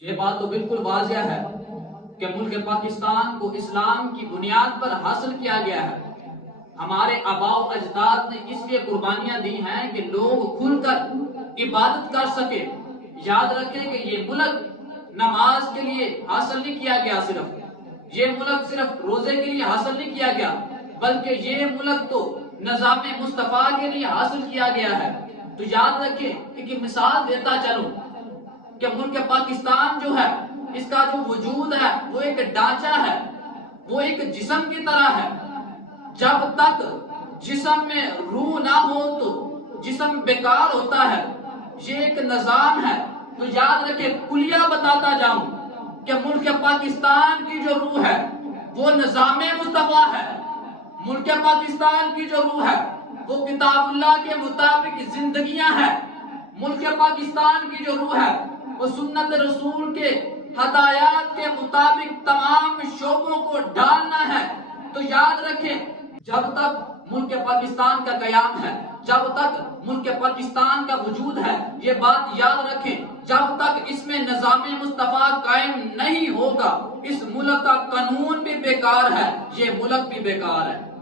یہ بات تو بالکل واضح ہے کہ ملک پاکستان کو اسلام کی بنیاد پر حاصل کیا گیا ہے۔ ہمارے آباء و اجداد نے اس لیے قربانیاں دی ہیں کہ لوگ کھل کر عبادت کر سکے۔ یاد رکھیں کہ یہ ملک نماز کے لیے حاصل نہیں کیا گیا، یہ ملک صرف روزے کے لیے حاصل نہیں کیا گیا، بلکہ یہ ملک تو نظام مصطفیٰ کے لیے حاصل کیا گیا ہے۔ تو یاد رکھیں کہ مثال دیتا چلوں کہ ملک پاکستان جو ہے، اس کا جو وجود ہے وہ ایک ڈھانچہ ہے، وہ ایک جسم کی طرح ہے۔ جب تک جسم میں روح نہ ہو تو جسم بیکار ہوتا ہے۔ یہ ایک نظام ہے۔ تو یاد رکھے، کلیہ بتاتا جاؤں کہ ملک پاکستان کی جو روح ہے وہ نظام مصطفیٰ ہے۔ ملک پاکستان کی جو روح ہے وہ کتاب اللہ کے مطابق زندگیاں ہیں۔ ملک پاکستان کی جو روح ہے وہ سنت رسول کے ہدایات کے مطابق تمام شعبوں کو ڈالنا ہے۔ تو یاد رکھیں، جب تک ملک پاکستان کا قیام ہے، جب تک ملک پاکستان کا وجود ہے، یہ بات یاد رکھیں، جب تک اس میں نظام مصطفیٰ قائم نہیں ہوگا، اس ملک کا قانون بھی بیکار ہے، یہ ملک بھی بیکار ہے۔